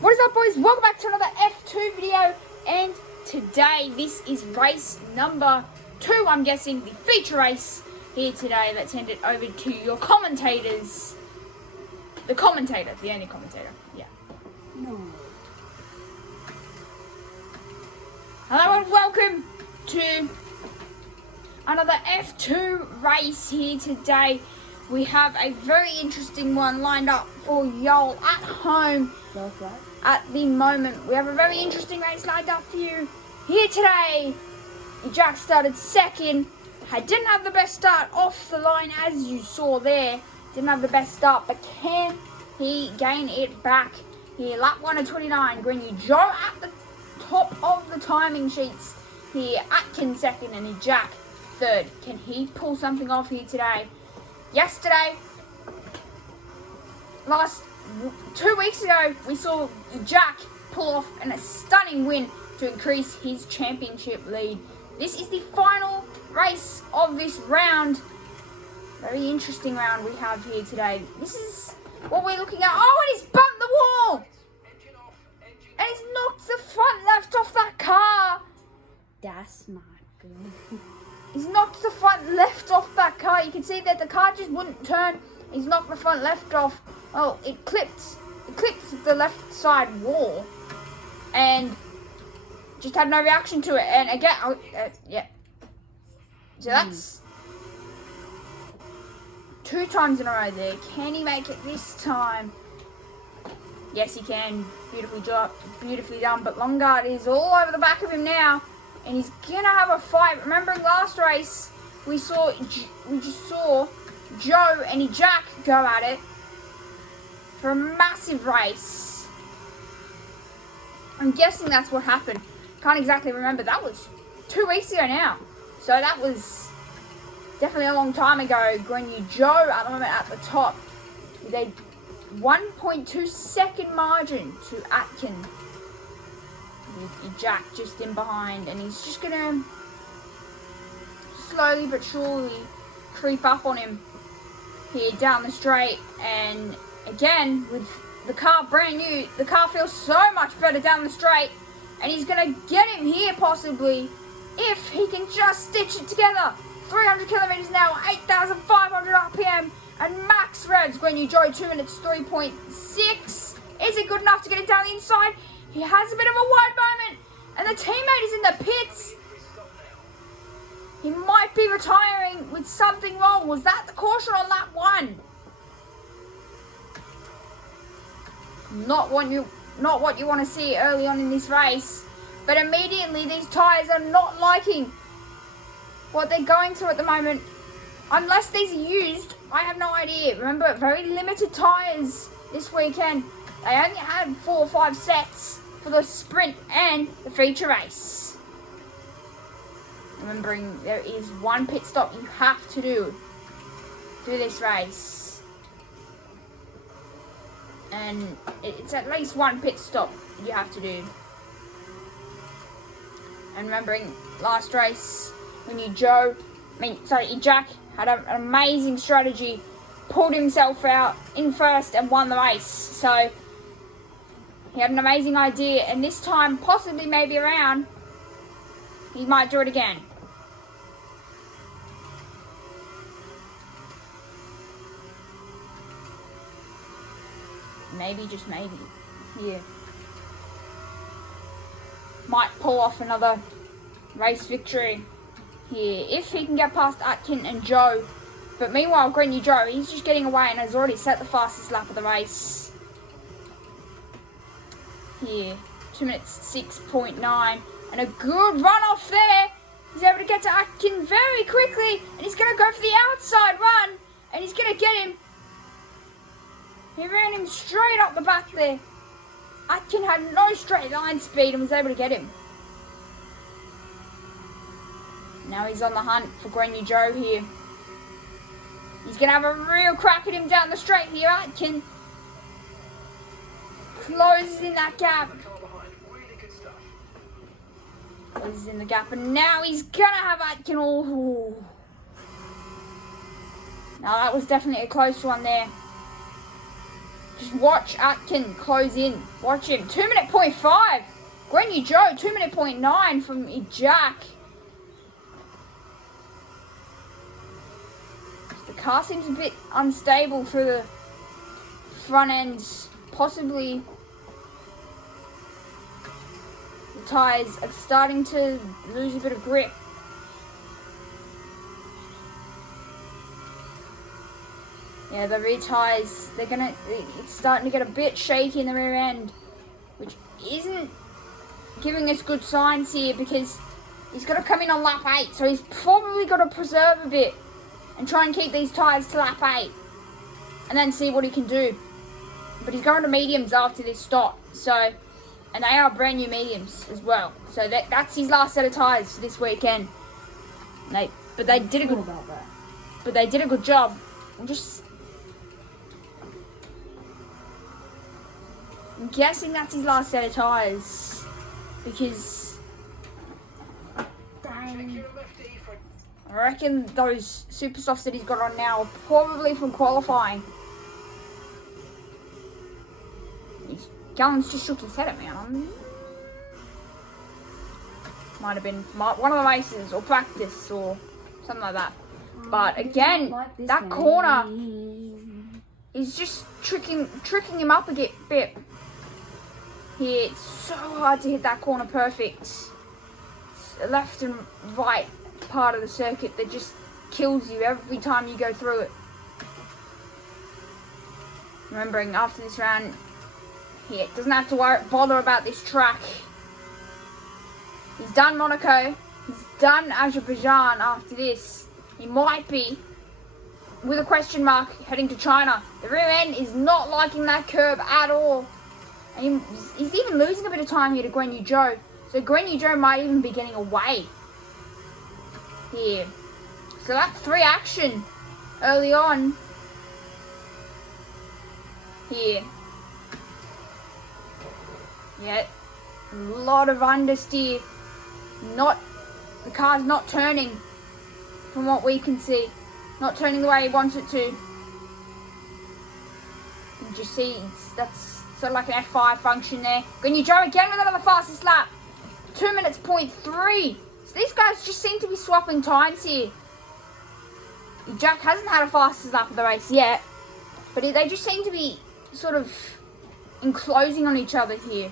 What is up, boys? Welcome back to another F2 video, and today this is race number 2, I'm guessing, the feature race here today. Let's hand it over to your commentators. The commentator, the only commentator, yeah. No. Hello and welcome to another F2 race here today. We have a very interesting one lined up for y'all at home. That's right. At the moment, we have a very interesting race lined up for you here today. Jack started second. Didn't have the best start off the line, as you saw there. Didn't have the best start, but can he gain it back here? Lap 1 of 29. Greeny Joe at the top of the timing sheets here. Atkins second and Jack third. Can he pull something off here today? Yesterday, 2 weeks ago, we saw Jack pull off a stunning win to increase his championship lead. This is the final race of this round. Very interesting round we have here today. This is what we're looking at. Oh, and he's bumped the wall! And he's knocked the front left off that car. That's not good. He's knocked the front left off that car. You can see that the car just wouldn't turn. He's knocked the front left off. Well, it clipped the left side wall, and just had no reaction to it. And again, yeah. So that's 2 times in a row there. Can he make it this time? Yes, he can. Beautifully done. But Longard is all over the back of him now, and he's gonna have a fight. Remembering last race, we just saw Joe and Jack go at it for a massive race. I'm guessing that's what happened. Can't exactly remember. That was 2 weeks ago now. So that was definitely a long time ago. Greeny Joe at the moment at the top with a 1.2 second margin to Atkin. With Jack just in behind, and he's just gonna slowly but surely creep up on him here down the straight. And again, with the car brand new, the car feels so much better down the straight, and he's gonna get him here possibly if he can just stitch it together. 300 kilometers an hour, 8,500 RPM, and max revs. Greeny Joe 2 minutes 3.6. Is it good enough to get it down the inside? He has a bit of a wide moment, and the teammate is in the pits. He might be retiring with something wrong. Was that the caution on lap 1? Not what you want to see early on in this race. But immediately these tyres are not liking what they're going through at the moment. Unless these are used, I have no idea. Remember, very limited tyres this weekend. They only had 4 or 5 sets for the sprint and the feature race. Remembering, there is 1 pit stop you have to do through this race. And it's at least 1 pit stop you have to do. And remembering last race, when Jack had an amazing strategy, pulled himself out in first and won the race. So he had an amazing idea, and this time, possibly maybe around, he might do it again. Maybe, just maybe, here. Might pull off another race victory here if he can get past Atkin and Joe. But meanwhile, Greeny Joe, he's just getting away and has already set the fastest lap of the race. Here, 2 minutes 6.9, and a good run off there. He's able to get to Atkin very quickly, and he's going to go for the outside run, and he's going to get him. He ran him straight up the back there. Atkin had no straight line speed and was able to get him. Now he's on the hunt for Greeny Joe here. He's going to have a real crack at him down the straight here. Atkin closes in that gap. Closes in the gap, and now he's going to have Atkin all. Now that was definitely a close one there. Just watch Atkin close in. Watch him. 2-minute point 5. Guan Yu Zhou, 2-minute point 9 from Jack. The car seems a bit unstable through the front end. Possibly the tyres are starting to lose a bit of grip. Yeah, the rear tyres, it's starting to get a bit shaky in the rear end, which isn't giving us good signs here because he's got to come in on lap 8, so he's probably got to preserve a bit and try and keep these tyres to lap 8 and then see what he can do. But he's going to mediums after this stop, so, and they are brand new mediums as well, so that's his last set of tyres for this weekend. But they did a good job. I'm guessing that's his last set of tyres because I reckon those super softs that he's got on now are probably from qualifying. Gallon's just shook his head at me. Might have been one of the races or practice or something like that. But again, that corner is just tricking him up a bit. Here, it's so hard to hit that corner perfect. It's the left and right part of the circuit that just kills you every time you go through it. Remembering after this round, he doesn't have to bother about this track. He's done Monaco. He's done Azerbaijan after this. He might be, with a question mark, heading to China. The rear end is not liking that curb at all. And he's even losing a bit of time here to Guan Yu Zhou. So Guan Yu Zhou might even be getting away here. So that 3 action early on here. Yeah, a lot of understeer. The car's not turning from what we can see. Not turning the way he wants it to. You just see that's sort of like an F5 function there. Guan Yu Zhou again with another fastest lap. 2 minutes point 3. So these guys just seem to be swapping times here. Jack hasn't had a fastest lap of the race yet, but they just seem to be sort of enclosing on each other here.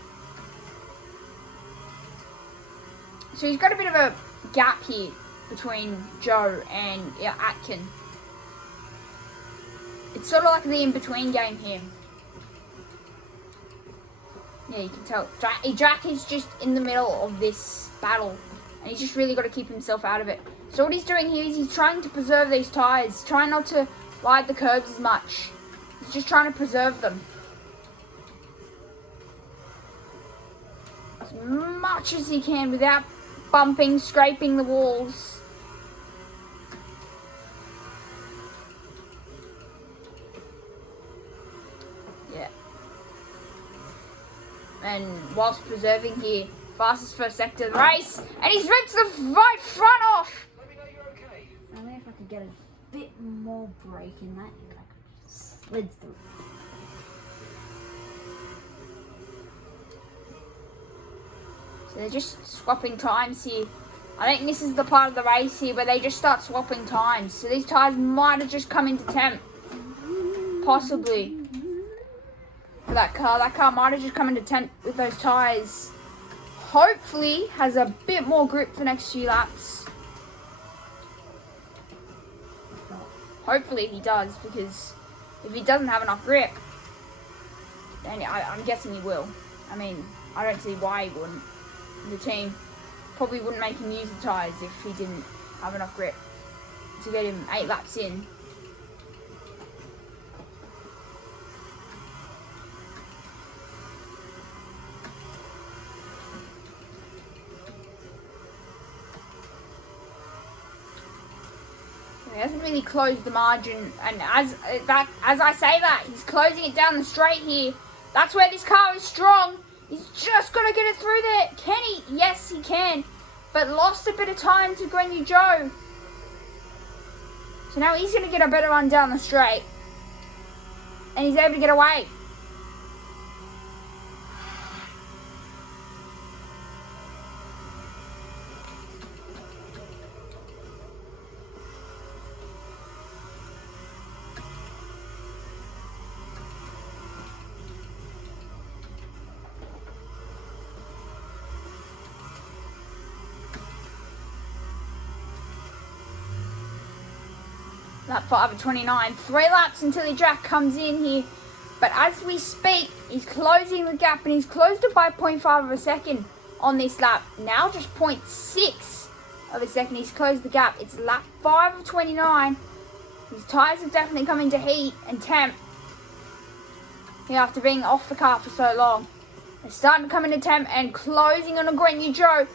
So he's got a bit of a gap here between Zhou and Atkin. It's sort of like the in-between game here. Yeah, you can tell. Jack is just in the middle of this battle, and he's just really got to keep himself out of it. So what he's doing here is he's trying to preserve these tyres, trying not to ride the curbs as much. He's just trying to preserve them as much as he can without bumping, scraping the walls. Yeah. And whilst preserving here, fastest first sector of the race, and he's ripped the right front off. Let me know you're okay. I mean, if I could get a bit more brake in that, I could slid through. So they're just swapping times here. I think this is the part of the race here where they just start swapping times. So these tyres might have just come into temp. Possibly. For that car. That car might have just come into temp with those tyres. Hopefully has a bit more grip for the next few laps. Hopefully he does, because if he doesn't have enough grip, then I'm guessing he will. I mean, I don't see why he wouldn't. The team probably wouldn't make him use the tyres if he didn't have enough grip to get him 8 laps in. He hasn't really closed the margin, and as I say that, he's closing it down the straight here. That's where this car is strong. He's just got to get it through there. Can he? Yes, he can. But lost a bit of time to Guan Yu Zhou. So now he's going to get a better run down the straight. And he's able to get away. Lap 5 of 29. 3 laps until Jack comes in here. But as we speak, he's closing the gap, and he's closed it by 0.5 of a second on this lap. Now just 0.6 of a second. He's closed the gap. It's lap 5 of 29. His tyres have definitely come into heat and temp here after being off the car for so long. They're starting to come into temp and closing on a Grenadier Joe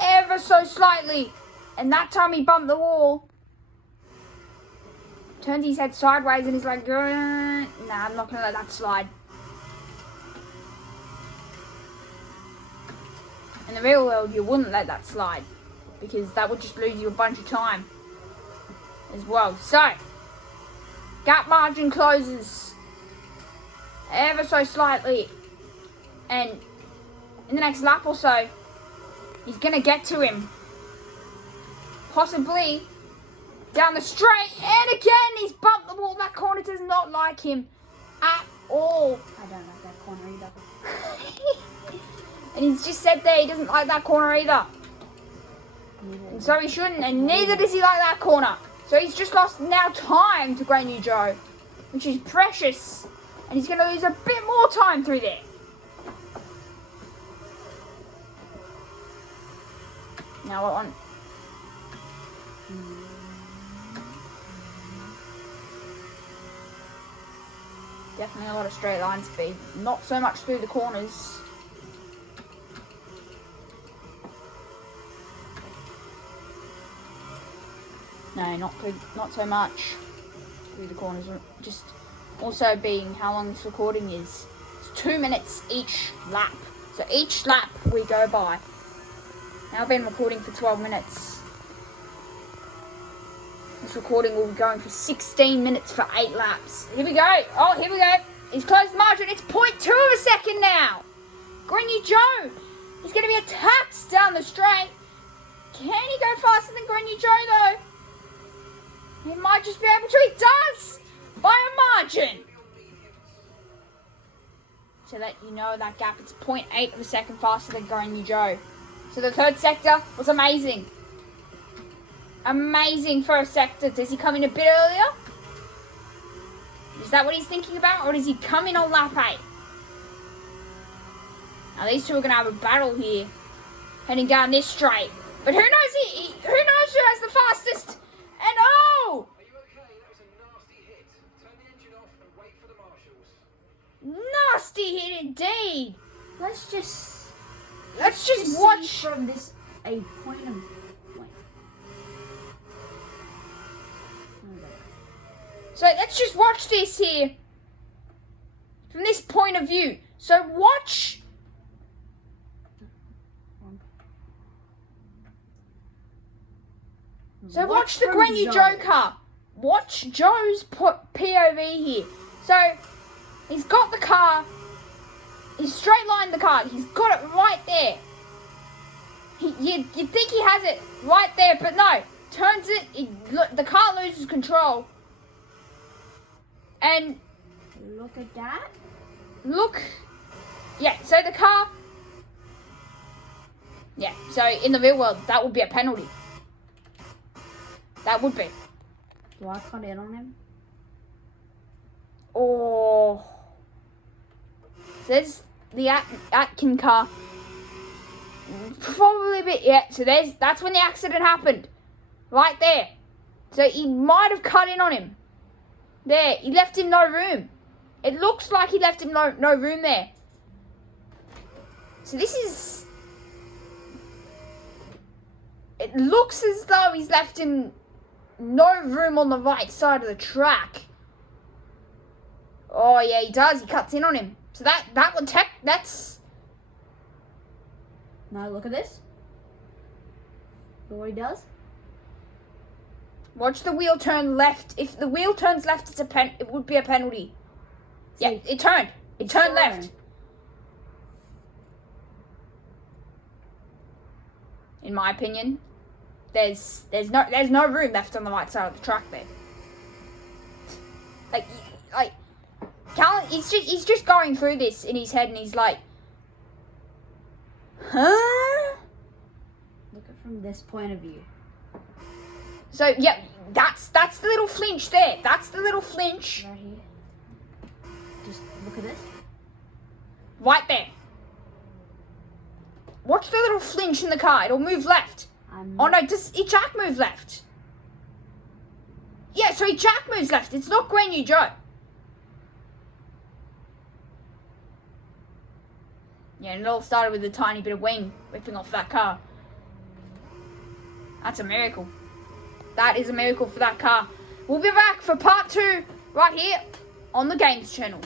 ever so slightly. And that time he bumped the wall. Turns his head sideways and he's like, nah, I'm not going to let that slide. In the real world, you wouldn't let that slide because that would just lose you a bunch of time as well. So, gap margin closes ever so slightly, and in the next lap or so, he's going to get to him. Possibly down the straight, and again, he's bumped the wall. That corner does not like him at all. I don't like that corner either. And he's just said there he doesn't like that corner either. And so he shouldn't, and neither does he like that corner. So he's just lost now time to Grenadier Joe, which is precious. And he's going to lose a bit more time through there. Now what one? Definitely a lot of straight line speed. Not so much through the corners. No, not so much through the corners. Just also being how long this recording is. It's 2 minutes each lap. So each lap we go by. Now I've been recording for 12 minutes. This recording will be going for 16 minutes for 8 laps. Here we go. Oh, here we go. He's closed the margin. It's 0.2 of a second now. Grenadier Joe is going to be attacked down the straight. Can he go faster than Grenadier Joe though? He might just be able to. He does! By a margin. So that you know that gap, it's 0.8 of a second faster than Grenadier Joe. So the third sector was amazing. Amazing first sector. Does he come in a bit earlier? Is that what he's thinking about? Or does he come in on lap 8? Now these two are going to have a battle here. Heading down this straight. But who knows who knows who has the fastest? And oh! Are you okay? That was a nasty hit. Turn the engine off and wait for the marshals. Nasty hit indeed. Let's just watch see from this a point of point. So let's just watch this here from this point of view. So watch. So watch the from Grenadier Joe car. Watch Joe's POV here. So he's got the car. He's straight lined the car. He's got it right there. You think he has it right there, but no. Turns it. The car loses control. And look at that. look. Yeah, so the car. Yeah, so in the real world, that would be a penalty. That would be. Do I cut in on him? Oh. There's the Atkin car. Probably a bit, yeah. So that's when the accident happened. Right there. So he might have cut in on him. There, he left him no room. It looks like he left him no room there. So this is... It looks as though he's left him no room on the right side of the track. Oh yeah, he does. He cuts in on him. So that would that's... Now look at this. Look what he does. Watch the wheel turn left. If the wheel turns left, it would be a penalty. Yeah, it turned. It turned left. In my opinion, there's no room left on the right side of the track there. Like Callan, he's just going through this in his head, and he's like, huh? Look at it from this point of view. So yeah, That's the little flinch there. That's the little flinch Right here. Just look at this. right there. Watch the little flinch in the car. It'll move left. Oh no, does Jack move left? Yeah, so Jack moves left. It's not Guan Yu Zhou. Yeah, and it all started with a tiny bit of wing whipping off that car. That's a miracle. That is a miracle for that car. We'll be back for part 2 right here on the Games channel.